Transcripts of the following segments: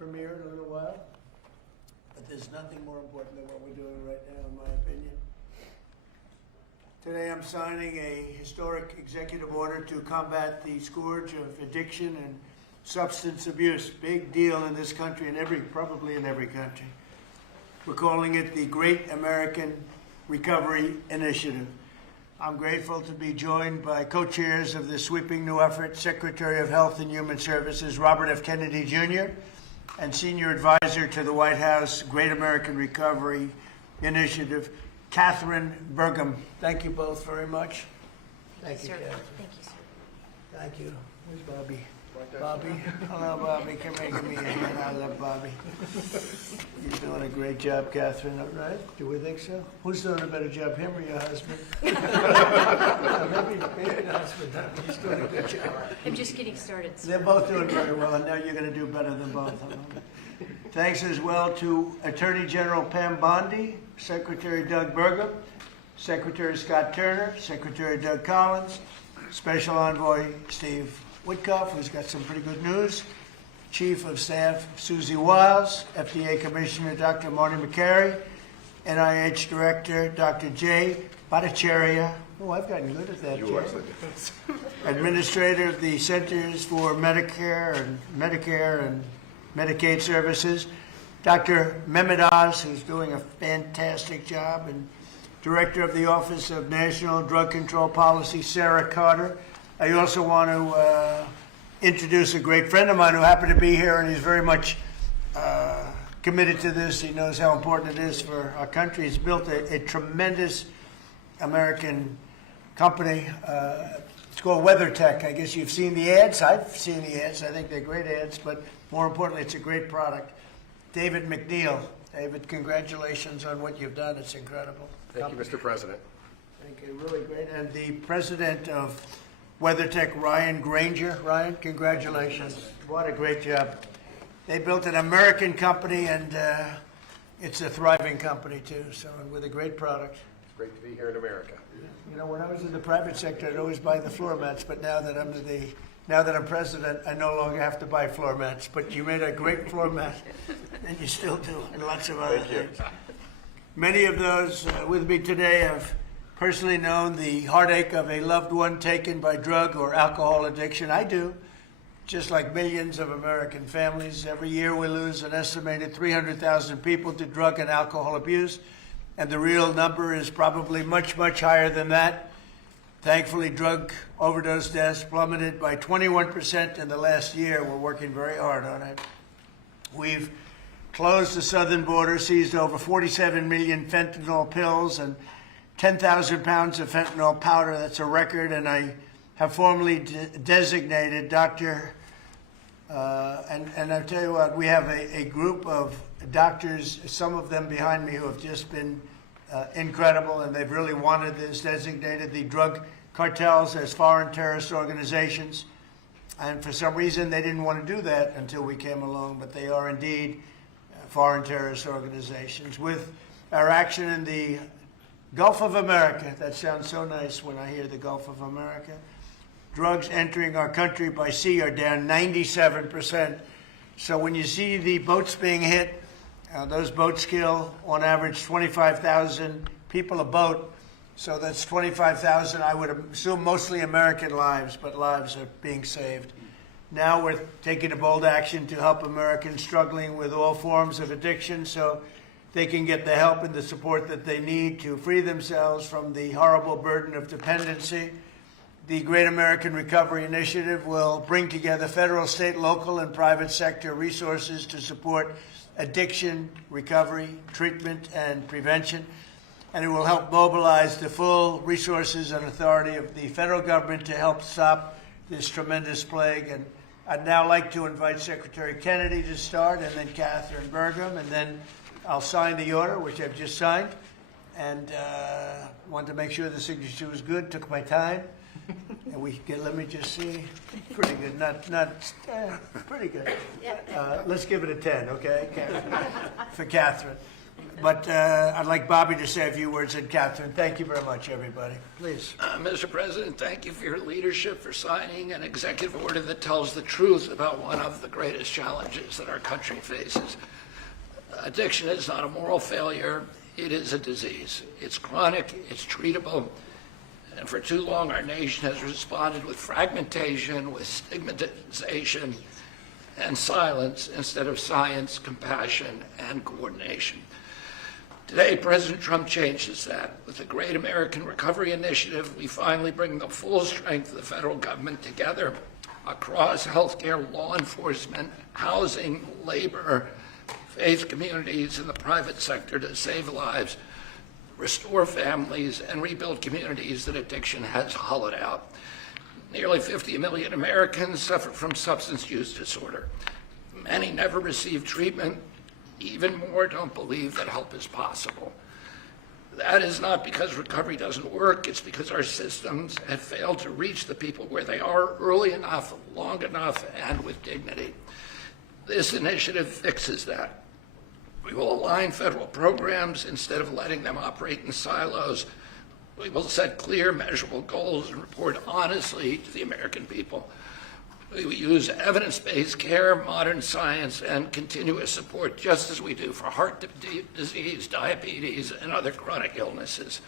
premiere in a little while. But there's nothing more important than what we're doing right now, in my opinion. Today I'm signing a historic executive order to combat the scourge of addiction and substance abuse. Big deal in this country and probably in every country. We're calling it the Great American Recovery Initiative. I'm grateful to be joined by co-chairs of this sweeping new effort, Secretary of Health and Human Services, Robert F. Kennedy, Jr., and Senior Advisor to the White House Great American Recovery Initiative, Katherine Bergam. Thank you both very much. Thank you, Katherine. Thank you, sir. Thank you. Where's Bobby? Bobby? Hello, Bobby. Come here, give me a hand. I love Bobby. You're doing a great job, Katherine, right? Do we think so? Who's doing a better job, him or your husband? Maybe your husband. He's doing a good job. I'm just getting started, sir. They're both doing very well, and now you're going to do better than both of them. Thanks as well to Attorney General Pam Bondi, Secretary Doug Bergam, Secretary Scott Turner, Secretary Doug Collins, Special Envoy Steve Witkoff, who's got some pretty good news, Chief of Staff Susie Wiles, FDA Commissioner Dr. Marty McCary, NIH Director Dr. Jay Bhattacharya. Oh, I've gotten good at that, Jay. Administrator of the Centers for Medicare and Medicaid Services, Dr. Mehmet Oz, who's doing a fantastic job, and Director of the Office of National Drug Control Policy, Sarah Carter. I also want to introduce a great friend of mine who happened to be here, and he's very much committed to this. He knows how important it is for our country. He's built a tremendous American company. It's called WeatherTech. I guess you've seen the ads. I've seen the ads. I think they're great ads, but more importantly, it's a great product. David McNeil. David, congratulations on what you've done. It's incredible. Thank you, Mr. President. Thank you. Really great. And the president of WeatherTech, Ryan Granger. Ryan, congratulations. What a great job. They built an American company, and it's a thriving company, too, so with a great product. It's great to be here in America. You know, when I was in the private sector, I'd always buy the floor mats, but now that I'm president, I no longer have to buy floor mats. But you made a great floor mat, and you still do, and lots of other things. Many of those with me today have personally known the heartache of a loved one taken by drug or alcohol addiction. I do. Just like millions of American families, every year we lose an estimated 300,000 people to drug and alcohol abuse, and the real number is probably much, much higher than that. Thankfully, drug overdose deaths plummeted by 21% in the last year. We're working very hard on it. We've closed the southern border, seized over 47 million fentanyl pills and 10,000 pounds of fentanyl powder. That's a record, and I have formally designated Dr. And I'll tell you what, we have a group of doctors, some of them behind me, who have just been incredible, and they've really wanted this, designated the drug cartels as foreign terrorist organizations. And for some reason, they didn't want to do that until we came along, but they are indeed foreign terrorist organizations. With our action in the Gulf of America, that sounds so nice when I hear the Gulf of America. Drugs entering our country by sea are down 97%. So when you see the boats being hit, those boats kill on average 25,000 people a boat. So that's 25,000, I would assume mostly American lives, but lives are being saved. Now we're taking a bold action to help Americans struggling with all forms of addiction so they can get the help and the support that they need to free themselves from the horrible burden of dependency. The Great American Recovery Initiative will bring together federal, state, local, and private sector resources to support addiction, recovery, treatment, and prevention. And it will help mobilize the full resources and authority of the federal government to help stop this tremendous plague. And I'd now like to invite Secretary Kennedy to start, and then Katherine Bergam, and then I'll sign the order, which I've just signed, and wanted to make sure the signature was good. Took my time, and let me just see. Pretty good, pretty good. Let's give it a 10, okay, Katherine? For Katherine. But I'd like Bobby to say a few words, and Katherine. Thank you very much, everybody. Please. Mr. President, thank you for your leadership, for signing an executive order that tells the truth about one of the greatest challenges that our country faces. Addiction is not a moral failure, it is a disease. It's chronic, it's treatable, and for too long our nation has responded with fragmentation, with stigmatization, and silence instead of science, compassion, and coordination. Today, President Trump changes that. With the Great American Recovery Initiative, we finally bring the full strength of the federal government together across healthcare, law enforcement, housing, labor, faith communities, and the private sector to save lives, restore families, and rebuild communities that addiction has hollowed out. Nearly 50 million Americans suffer from substance use disorder. Many never receive treatment. Even more don't believe that help is possible. That is not because recovery doesn't work, it's because our systems have failed to reach the people where they are early enough, long enough, and with dignity. This initiative fixes that. We will align federal programs instead of letting them operate in silos. We will set clear, measurable goals and report honestly to the American people. We will use evidence-based care, modern science, and continuous support, just as we do for heart disease, diabetes, and other chronic illnesses.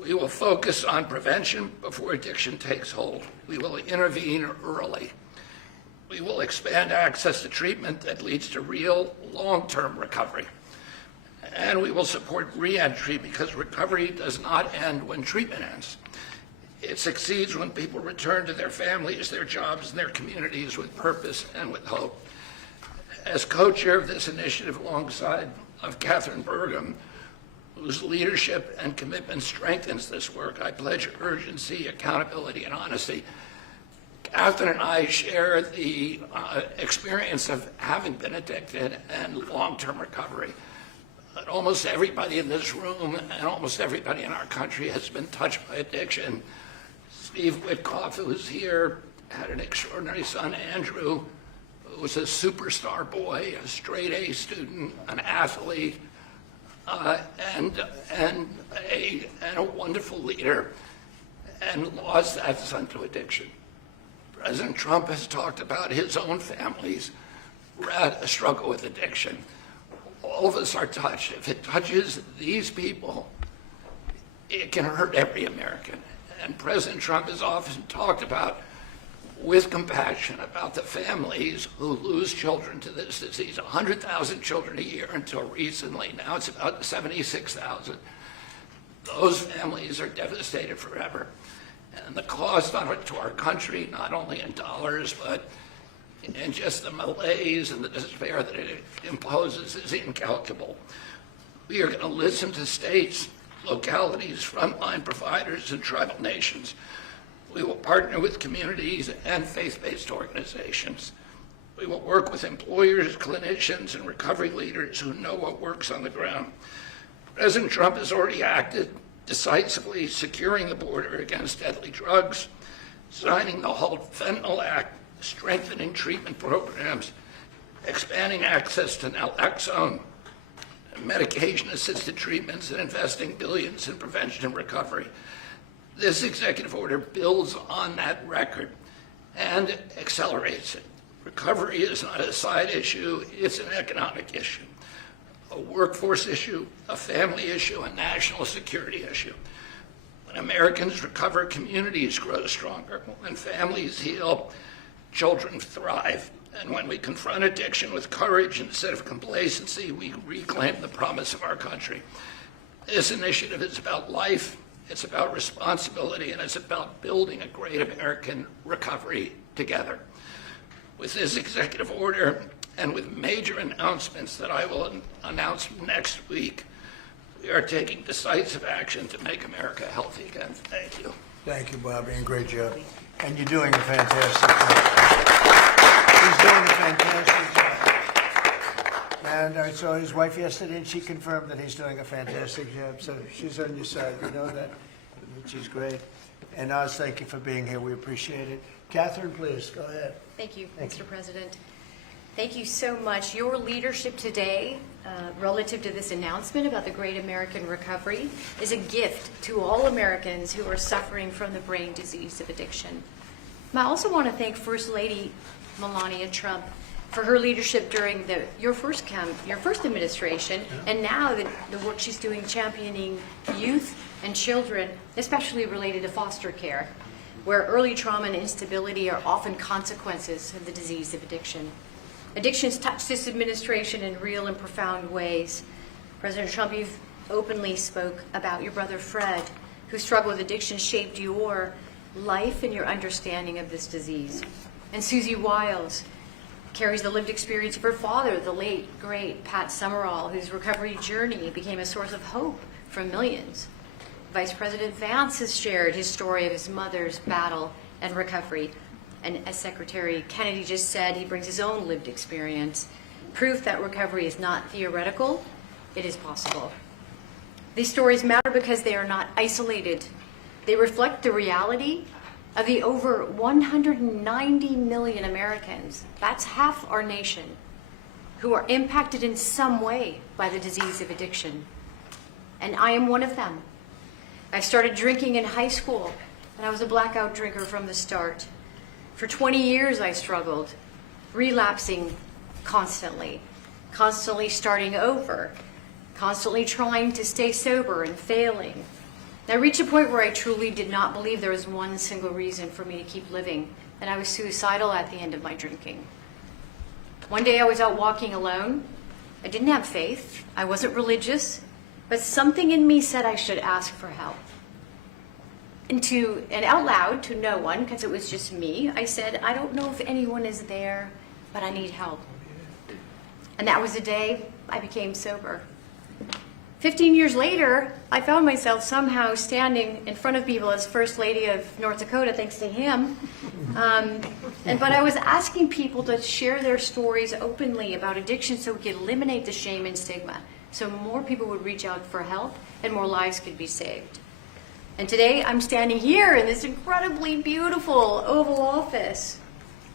We will focus on prevention before addiction takes hold. We will intervene early. We will expand access to treatment that leads to real, long-term recovery. And we will support re-entry because recovery does not end when treatment ends. It succeeds when people return to their families, their jobs, and their communities with purpose and with hope. As co-chair of this initiative alongside of Katherine Bergam, whose leadership and commitment strengthens this work, I pledge urgency, accountability, and honesty. Katherine and I share the experience of having been addicted and long-term recovery. But almost everybody in this room and almost everybody in our country has been touched by addiction. Steve Witkoff, who is here, had an extraordinary son, Andrew, who was a superstar boy, a straight A student, an athlete, and a wonderful leader, and lost that son to addiction. President Trump has talked about his own family's struggle with addiction. All of us are touched. If it touches these people, it can hurt every American. And President Trump has often talked about, with compassion, about the families who lose children to this disease. 100,000 children a year until recently. Now it's about 76,000. Those families are devastated forever. And the cost to our country, not only in dollars, but in just the malaise and the despair that it imposes, is incalculable. We are going to listen to states, localities, frontline providers, and tribal nations. We will partner with communities and faith-based organizations. We will work with employers, clinicians, and recovery leaders who know what works on the ground. President Trump has already acted decisively, securing the border against deadly drugs, signing the Halt Fentanyl Act, strengthening treatment programs, expanding access to naloxone, medication-assisted treatments, and investing billions in prevention and recovery. This executive order builds on that record and accelerates it. Recovery is not a side issue, it's an economic issue, a workforce issue, a family issue, a national security issue. When Americans recover, communities grow stronger. When families heal, children thrive. And when we confront addiction with courage instead of complacency, we reclaim the promise of our country. This initiative is about life, it's about responsibility, and it's about building a great American recovery together. With this executive order and with major announcements that I will announce next week, we are taking decisive action to make America healthy again. Thank you. Thank you, Bobby, and great job. And you're doing a fantastic job. He's doing a fantastic job. And I saw his wife yesterday, and she confirmed that he's doing a fantastic job. So she's on your side, you know that, which is great. And Oz, thank you for being here. We appreciate it. Katherine, please, go ahead. Thank you, Mr. President. Thank you so much. Your leadership today, relative to this announcement about the Great American Recovery, is a gift to all Americans who are suffering from the brain disease of addiction. And I also want to thank First Lady Melania Trump for her leadership during your first administration, and now the work she's doing championing youth and children, especially related to foster care, where early trauma and instability are often consequences of the disease of addiction. Addictions touch this administration in real and profound ways. President Trump, you've openly spoke about your brother Fred, who struggled with addiction, shaped your life and your understanding of this disease. And Susie Wiles carries the lived experience of her father, the late, great Pat Summerall, whose recovery journey became a source of hope for millions. Vice President Vance has shared his story of his mother's battle and recovery. And as Secretary Kennedy just said, he brings his own lived experience, proof that recovery is not theoretical, it is possible. These stories matter because they are not isolated. They reflect the reality of the over 190 million Americans, that's half our nation, who are impacted in some way by the disease of addiction. And I am one of them. I started drinking in high school, and I was a blackout drinker from the start. For 20 years I struggled, relapsing constantly starting over, constantly trying to stay sober and failing. I reached a point where I truly did not believe there was one single reason for me to keep living, and I was suicidal at the end of my drinking. One day I was out walking alone. I didn't have faith, I wasn't religious, but something in me said I should ask for help. And out loud to no one, because it was just me, I said, I don't know if anyone is there, but I need help. And that was the day I became sober. 15 years later, I found myself somehow standing in front of people as First Lady of North Dakota, thanks to him. But I was asking people to share their stories openly about addiction so we could eliminate the shame and stigma, so more people would reach out for help and more lives could be saved. And today I'm standing here in this incredibly beautiful Oval Office.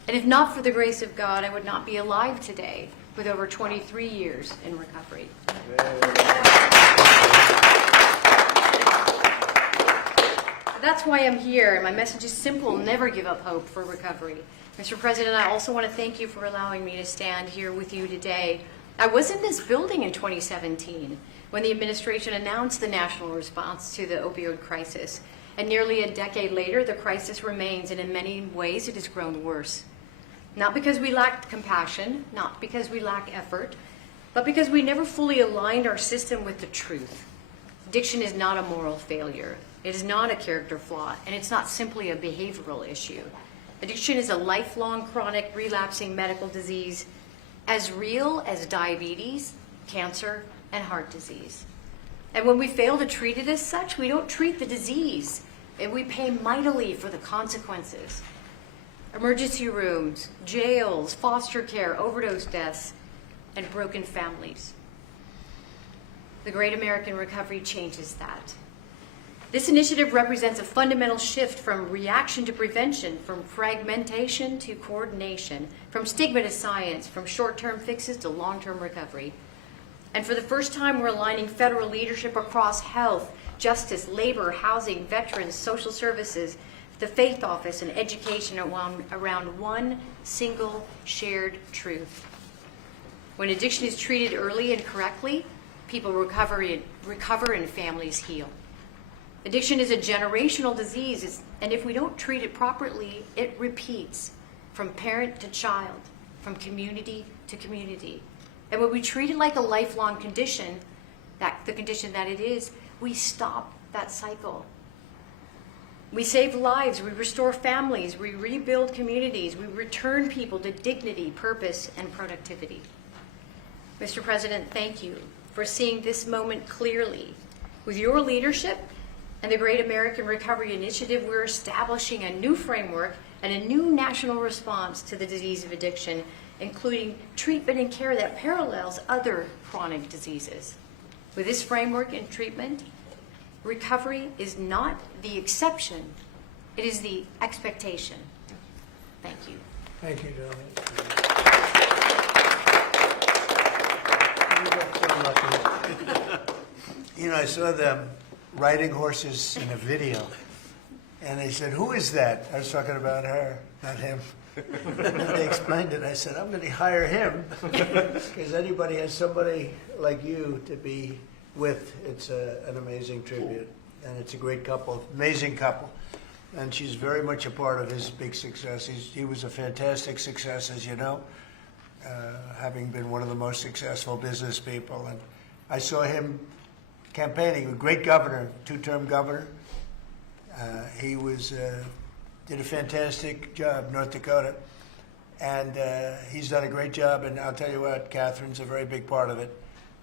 And if not for the grace of God, I would not be alive today with over 23 years in recovery. That's why I'm here, and my message is simple: never give up hope for recovery. Mr. President, I also want to thank you for allowing me to stand here with you today. I was in this building in 2017 when the administration announced the national response to the opioid crisis. And nearly a decade later, the crisis remains, and in many ways it has grown worse. Not because we lacked compassion, not because we lack effort, but because we never fully aligned our system with the truth. Addiction is not a moral failure. It is not a character flaw, and it's not simply a behavioral issue. Addiction is a lifelong, chronic, relapsing medical disease, as real as diabetes, cancer, and heart disease. And when we fail to treat it as such, we don't treat the disease, and we pay mightily for the consequences. Emergency rooms, jails, foster care, overdose deaths, and broken families. The Great American Recovery changes that. This initiative represents a fundamental shift from reaction to prevention, from fragmentation to coordination, from stigma to science, from short-term fixes to long-term recovery. And for the first time, we're aligning federal leadership across health, justice, labor, housing, veterans, social services, the faith office, and education around one single shared truth. When addiction is treated early and correctly, people recover and families heal. Addiction is a generational disease, and if we don't treat it properly, it repeats from parent to child, from community to community. And when we treat it like a lifelong condition, the condition that it is, we stop that cycle. We save lives, we restore families, we rebuild communities, we return people to dignity, purpose, and productivity. Mr. President, thank you for seeing this moment clearly. With your leadership and the Great American Recovery Initiative, we're establishing a new framework and a new national response to the disease of addiction, including treatment and care that parallels other chronic diseases. With this framework and treatment, recovery is not the exception, it is the expectation. Thank you. Thank you, darling. You know, I saw them riding horses in a video, and they said, "Who is that?" I was talking about her, not him. And they explained it. I said, "I'm going to hire him because anybody has somebody like you to be with. It's an amazing tribute, and it's a great couple, amazing couple." And she's very much a part of his big success. He was a fantastic success, as you know, having been one of the most successful business people. And I saw him campaigning, a great governor, two-term governor. He did a fantastic job, North Dakota. And he's done a great job. And I'll tell you what, Catherine's a very big part of it.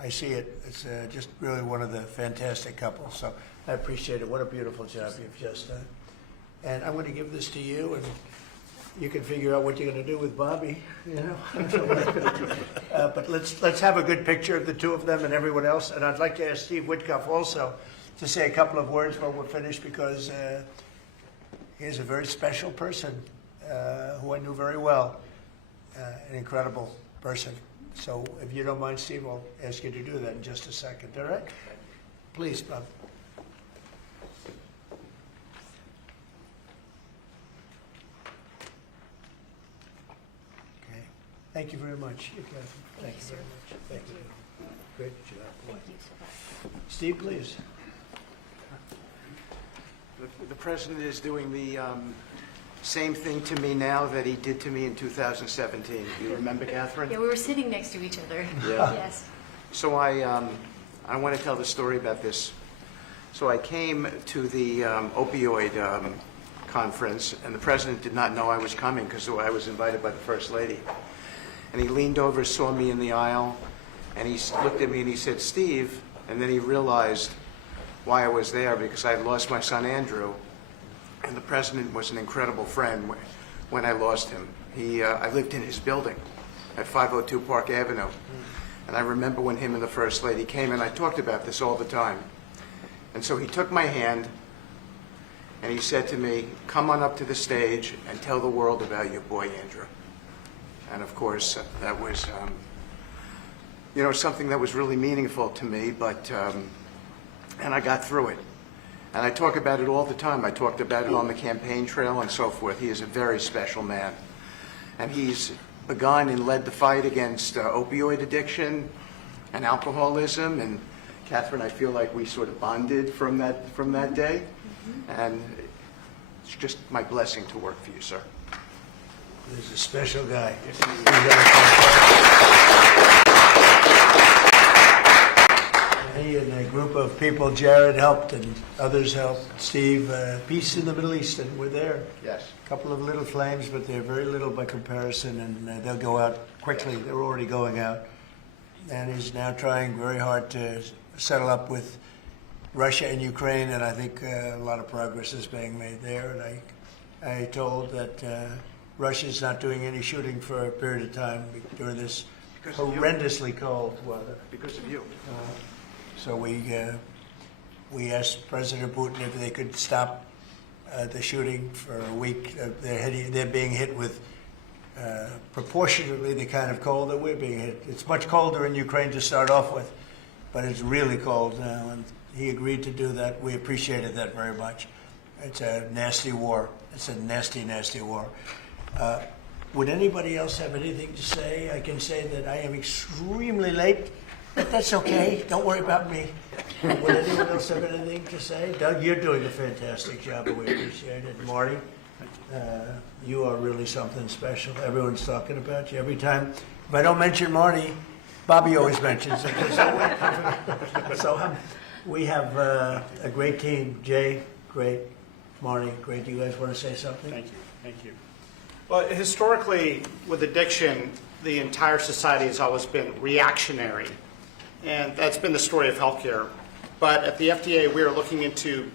I see it. It's just really one of the fantastic couples. So I appreciate it. What a beautiful job you've just done. And I'm going to give this to you, and you can figure out what you're going to do with Bobby, you know. But let's have a good picture of the two of them and everyone else. And I'd like to ask Steve Witkoff also to say a couple of words while we're finished, because he's a very special person who I knew very well, an incredible person. So if you don't mind, Steve, I'll ask you to do that in just a second, all right? Please, Bob. Okay. Thank you very much, Catherine. Thank you very much. Thank you. Great job. Thank you so much. Steve, please. The president is doing the same thing to me now that he did to me in 2017. You remember, Catherine? Yeah, we were sitting next to each other. Yeah. Yes. So I want to tell the story about this. So I came to the opioid conference, and the president did not know I was coming because I was invited by the First Lady. And he leaned over, saw me in the aisle, and he looked at me and he said, "Steve," and then he realized why I was there, because I had lost my son Andrew, and the president was an incredible friend when I lost him. I lived in his building at 502 Park Avenue, and I remember when him and the First Lady came, and I talked about this all the time. And so he took my hand, and he said to me, "Come on up to the stage and tell the world about your boy Andrew." And of course, that was, something that was really meaningful to me, but, and I got through it. And I talk about it all the time. I talked about it on the campaign trail and so forth. He is a very special man. And he's begun and led the fight against opioid addiction and alcoholism. And Catherine, I feel like we sort of bonded from that day. And it's just my blessing to work for you, sir. He's a special guy. He and a group of people, Jared helped and others helped. Steve, peace in the Middle East, and we're there. Yes. A couple of little flames, but they're very little by comparison, and they'll go out quickly. Yes. They're already going out. And he's now trying very hard to settle up with Russia and Ukraine, and I think a lot of progress is being made there. And I told that Russia's not doing any shooting for a period of time during this Because of you. horrendously cold weather. Because of you. So we asked President Putin if they could stop the shooting for a week. They're being hit with proportionately the kind of cold that we're being hit. It's much colder in Ukraine to start off with, but it's really cold now, and he agreed to do that. We appreciated that very much. It's a nasty war. It's a nasty, nasty war. Would anybody else have anything to say? I can say that I am extremely late, but that's okay. Don't worry about me. Would anyone else have anything to say? Doug, you're doing a fantastic job, and we appreciate it. Marty, you are really something special. Everyone's talking about you. Every time, if I don't mention Marty, Bobby always mentions it. So we have a great team. Jay, great. Marty, great. Do you guys want to say something? Thank you. Thank you. Well, historically, with addiction, the entire society has always been reactionary, and that's been the story of healthcare. But at the FDA, we are looking into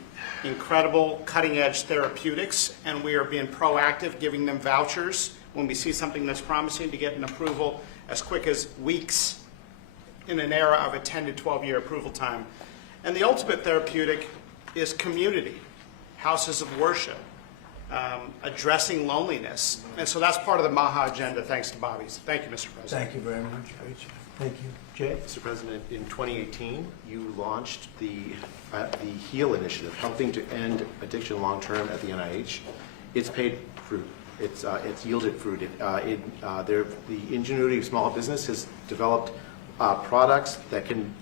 incredible cutting-edge therapeutics, and we are being proactive, giving them vouchers when we see something that's promising to get an approval as quick as weeks in an era of a 10 to 12-year approval time. And the ultimate therapeutic is community, houses of worship, addressing loneliness. And so that's part of the MAHA agenda, thanks to Bobby's. Thank you, Mr. President. Thank you very much. Great job. Thank you. Jay? Mr. President, in 2018, you launched the HEAL initiative, helping to end addiction long-term at the NIH. It's paid fruit. It's yielded fruit. The ingenuity of small business has developed products that can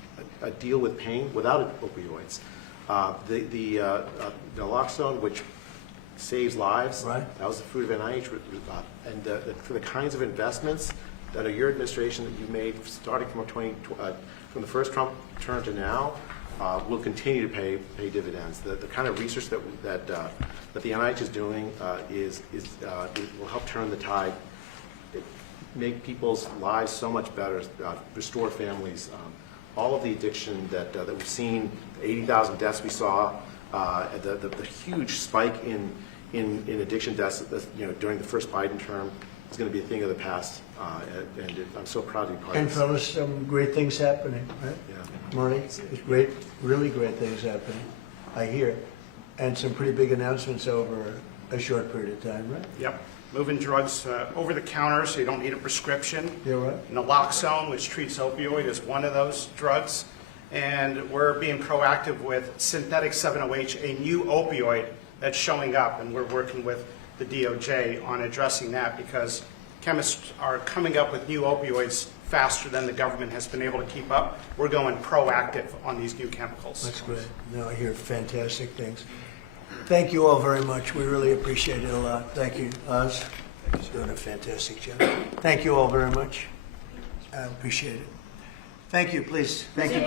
deal with pain without opioids. The naloxone, which saves lives, Right. that was the fruit of NIH. And for the kinds of investments that are your administration that you made, starting from the first Trump term to now, will continue to pay dividends. The kind of research that the NIH is doing will help turn the tide, make people's lives so much better, restore families. All of the addiction that we've seen, 80,000 deaths we saw, the huge spike in addiction deaths, during the first Biden term is going to be a thing of the past, and I'm so proud to be part And of this. fellas, some great things happening, right? Yeah. Marty, there's great, really great things happening, I hear. And some pretty big announcements over a short period of time, right? Yep. Moving drugs over the counter so you don't need a prescription. Yeah, right. Naloxone, which treats opioid, is one of those drugs. And we're being proactive with synthetic 7-OH, a new opioid that's showing up. And we're working with the DOJ on addressing that because chemists are coming up with new opioids faster than the government has been able to keep up. We're going proactive on these new chemicals. That's great. No, I hear fantastic things. Thank you all very much. We really appreciate it a lot. Thank you, Oz. He's doing a fantastic job. Thank you all very much. I appreciate it. Thank you, please. Thank you.